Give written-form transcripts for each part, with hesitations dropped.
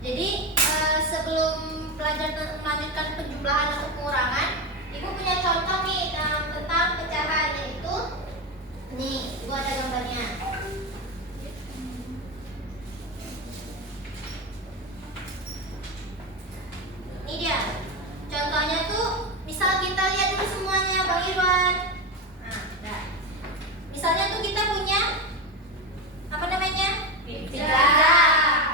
Jadi sebelum melanjutkan penjumlahan atau pengurangan, Ibu punya contoh nih tentang pecahan, yaitu nih, Ibu ada gambarnya. Ini dia. Contohnya tuh, misal kita lihat dulu semuanya, Bang Irwan. Nah, misalnya tuh kita punya apa namanya? Pizza.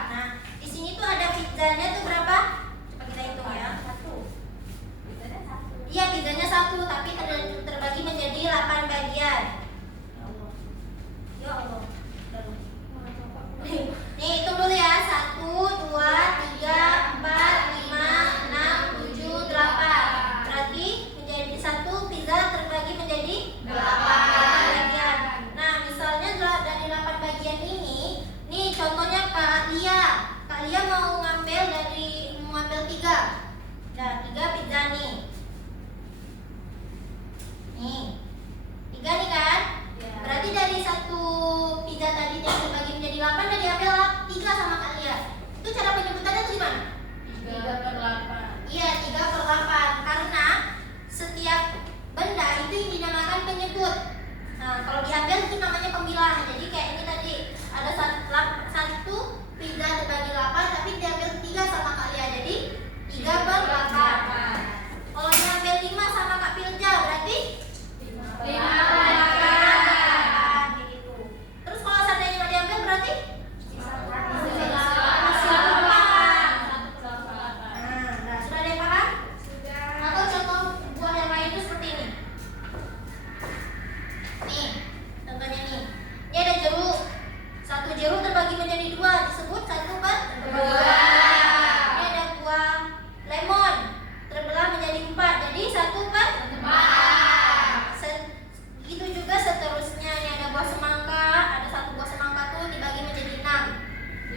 Nah, di sini tuh ada pizzanya tuh berapa? Coba kita hitung ya. 1. Pizzanya 1. Iya, pizzanya 1, tapi terbagi menjadi 8 bagian. Ya Allah. Nih, hitung dulu ya. 1, 2, 3, 4, 5, 6, 7, 8. Berarti menjadi 1 pizza terbagi menjadi 8 bagian. Nah, misalnya dari 8 bagian ini, nih contohnya Kak Lia. Kak Lia mau ngambil 3. Nah, 3 pizza nih. Nih, 3 nih kan? Berarti dari 1 pizza tadi yang terbagi menjadi 8 dan diambil 3 sama Kak Lia. Itu cara penyebutannya tuh gimana? 3/8. Iya, 3/8. Karena setiap benda itu yang dinamakan penyebut. Nah, kalau diambil itu namanya pemilah. Jadi kayak ini tadi ada 1 pizza terbagi 8, tapi diambil 3 sama Kak Lia. Jadi 3/8. Kalau diambil 5 sama Kak Pilja berarti 5/8. Begitu. Terus kalau seandainya nggak diambil berarti 1/8. Nah, sudah ada yang paham? Sudah. Atau contoh buah yang lain itu seperti ini. Nih, contohnya nih. Ini ada jeruk. 1 jeruk terbagi menjadi 2, disebut 1/2. Ini ada buah lemon terbelah menjadi 4, jadi 1/4. Itu juga seterusnya. Ini ada buah semangka, ada 1 buah semangka tuh dibagi menjadi 6.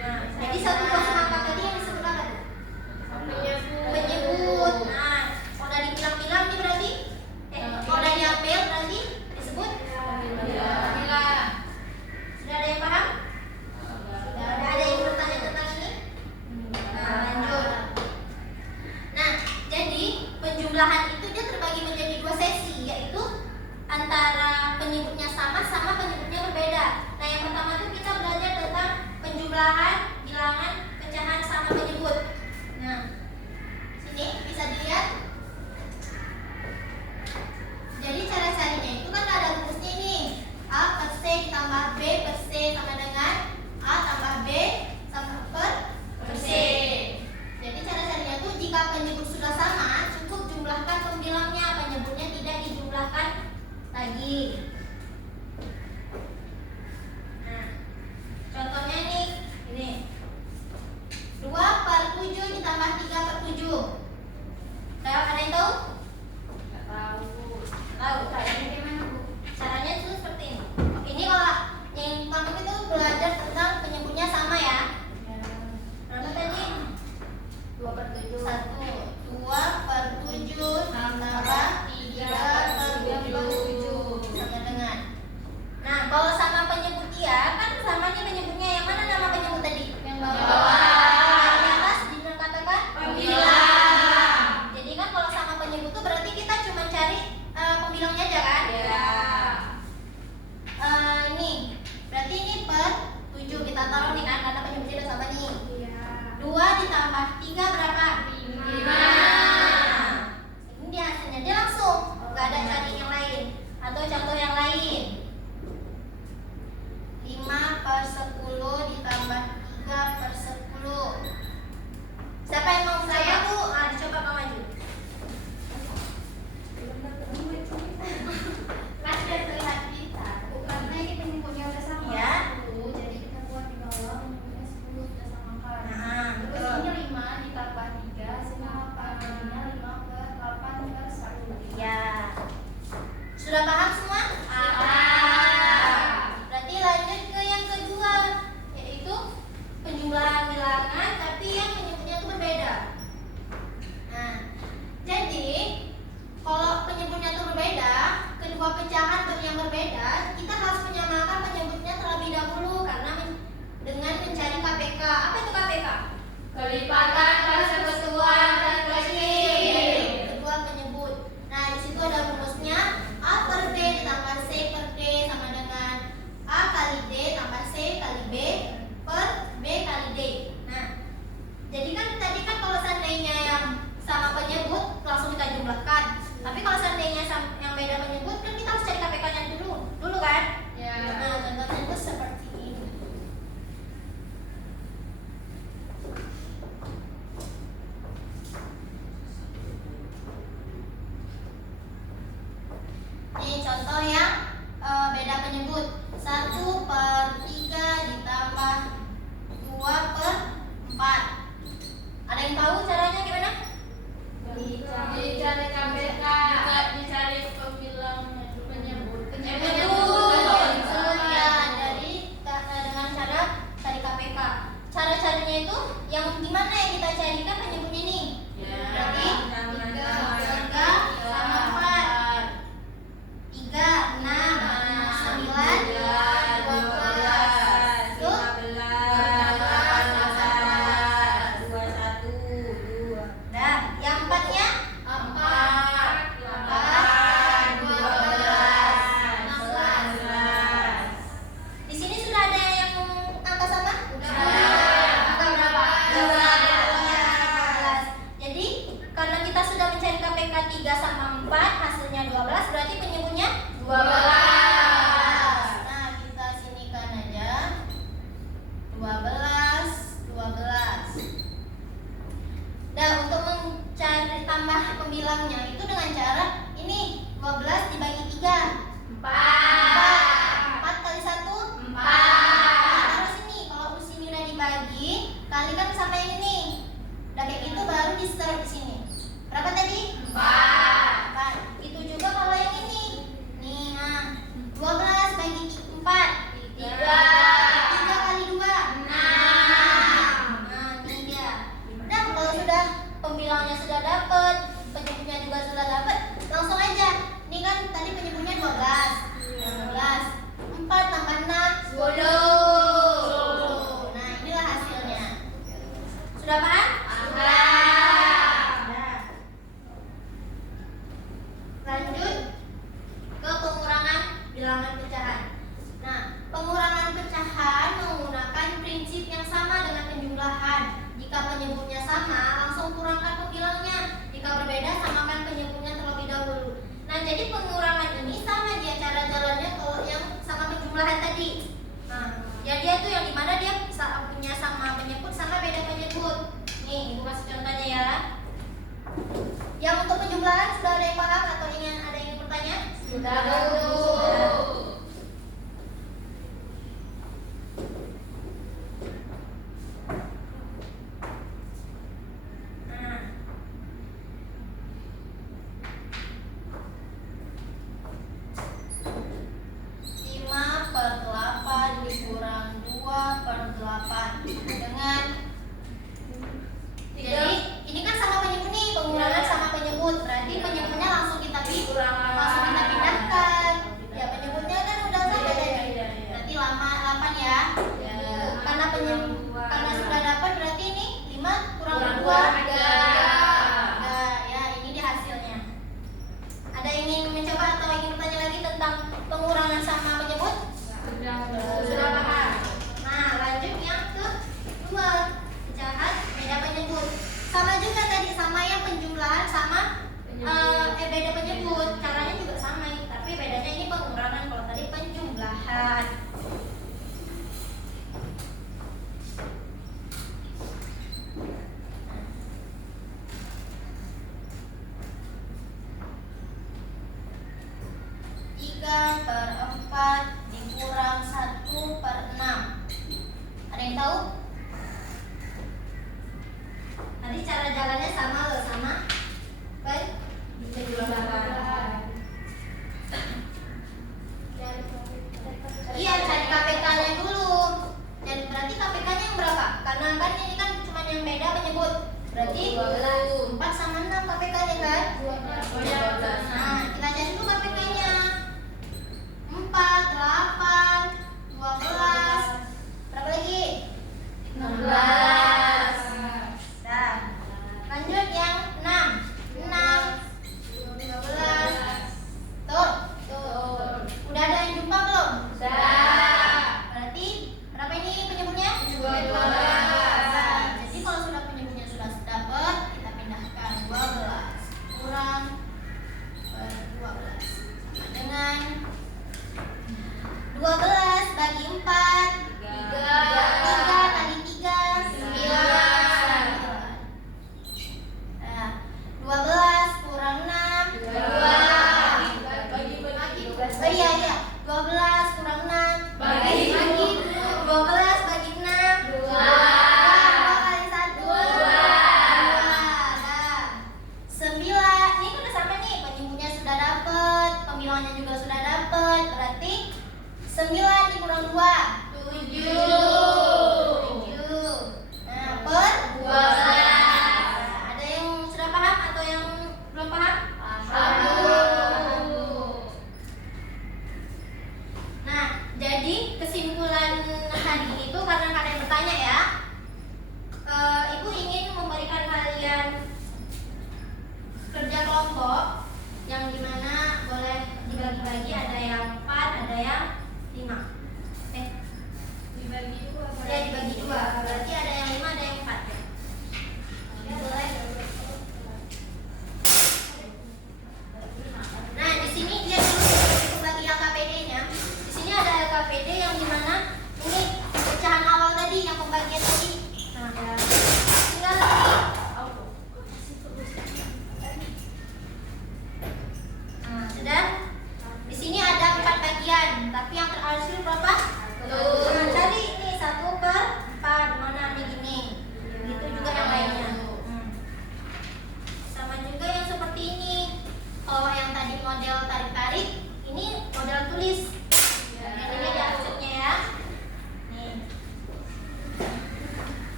Nah, jadi 1 buah semangka tadi yang disebut apa tuh? Penyebut. Nah, kalau udah dibilang-bilang ini berarti kalau udah diambil berarti disebut pemilah. Sudah ada yang paham? Sudah ada yang bertanya tentang ini? Nah, lanjut. Nah, jadi penjumlahan itu dia terbagi menjadi 2 sesi, yaitu antara penyebutnya sama penyebutnya berbeda. Nah, yang pertama itu kita belajar tentang penjumlahan, bilangan, pecahan sama penyebut. Nah, sini bisa dilihat. Jadi cara carinya itu kan ada rumusnya nih. A per C ditambah B per C sama dengan A tambah B sama per C. Jadi cara carinya itu jika penyebut sudah sama, cukup jumlahkan pembilangnya, penyebutnya tidak dijumlahkan lagi. Nah, contohnya nih, ini Ada yang tahu caranya gimana? Dicari KPK, dicari pembilangnya, penyebut. Betul ya, dengan cara cari KPK. Cara-caranya itu yang gimana yang kita carikan penyebutnya ini? Berarti 3 sama 4. 3, 6, 9, 12. Tuh. 21. Nah, yang 4-nya? 4, 8, 12, 16. Di sini sudah ada yang angka sama? Angka berapa? 12. Jadi, karena kita sudah mencari KPK 3 sama 4, hasilnya 12, berarti penyebutnya 12. Nah, kita sinikan aja. 12. Nah, untuk mencari tambah pembilangnya itu dengan cara ini 12 dibagi 3. 4 kali 1 4. Nah, taruh sini. Kalau sini udah dibagi, kalikan sama yang ini. Udah kayak gitu baru di-start di sini. Berapa tadi? 4. Itu juga kalau yang ini. Nih, nah. 12 bagi 4. 3 kali 2 6. Nah, ini dia. Nah, kalau sudah pembilangnya sudah dapat, penyebutnya juga sudah dapat, langsung aja. Ini kan tadi penyebutnya 12. 4 tambah 6 10. Nah, inilah hasilnya. Sudah paham? Nah, lanjut ke pengurangan bilangan pecahan. Nah, pengurangan pecahan menggunakan prinsip yang sama dengan penjumlahan. Jika penyebutnya sama, langsung kurangkan pembilangnya. Jika berbeda, samakan penyebutnya terlebih dahulu. Nah, jadi pengurangan ini sama dia cara jalannya kalau yang sama penjumlahan tadi. Nah, ya dia tuh yang dimana dia punya sama penyebut sama beda penyebut. Nih, ibu kasih contohnya ya. Yang untuk penjumlahan sudah ada yang paham atau ada yang ingin bertanya? Sudah. Nah, 5/8 dikurang 2/8 dengan jadi ini kan sama penyebut nih, pengurangan sama penyebut, berarti penyebutnya langsung kita pindahkan. Ya, penyebutnya kan udah sama tadi. Berarti 8 ya. Karena sudah dapat berarti ini 5 kurang 2 ya, ini dia hasilnya. Ada yang ingin mencoba atau ingin bertanya lagi tentang pengurangan sama penyebut? Sudah paham. Nah, lanjut yang kedua, pecahan beda penyebut. Sama juga tadi, sama yang penjumlahan sama beda penyebut. Caranya juga sama, tapi bedanya ini pengurangan, kalau tadi penjumlahan. Tiga per 4 dikurang 1/6. Ada yang tahu? Nanti cara jalannya sama loh, sama penjumlahan. Iya, cari KPK-nya dulu. Dan berarti KPK-nya yang berapa? Karena kan ini kan cuma yang beda penyebut. Berarti 4 sama 6 KPK-nya kan? Nah, kita cari dulu KPK-nya. 4, 8, 12. Berapa lagi? 16. Nah, lanjut yang 6. 6, 13. Tuh. Udah ada yang jumpa belum? Berarti berapa ini penyebutnya? 12. Jadi kalau sudah penyebutnya sudah dapat, kita pindahkan 12 kurang 12 sama dengan 12 bagi 4 3 kali 3 9.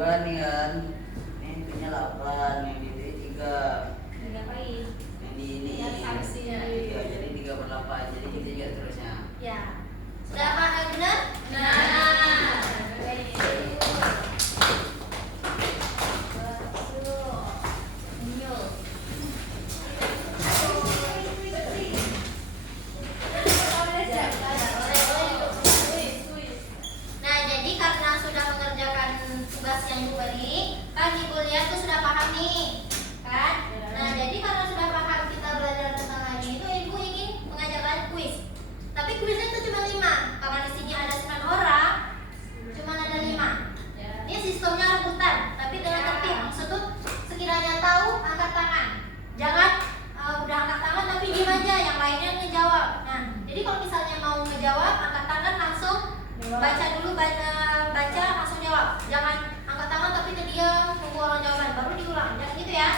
2 nih kan. Ini punya 8, yang di 3. Ngapain? Yang di ini. Lihat saksinya. Iya, jadi 3/8. Jadi kita juga terusnya. Ya. Sudah apa benar? Nah. Nah, jadi karena sudah mengerjakan tugas yang diberi, kan Ibu lihat tuh sudah paham nih, kan? Nah, jadi karena sudah paham kita belajar tentang lagi itu, Ibu ingin mengajarkan kuis. Tapi kuisnya itu cuma 5, karena di sini ada 9 orang, cuma ada 5. Ini sistemnya rebutan, tapi dengan tertib. Maksud tuh sekiranya tahu angkat tangan, jangan udah angkat tangan tapi diam aja, yang lainnya ngejawab. Nah, jadi kalau misalnya mau ngejawab, angkat tangan langsung baca dulu, baca langsung jawab. Jangan angkat tangan tapi terdiam tunggu orang jawaban baru diulang. Jangan gitu ya.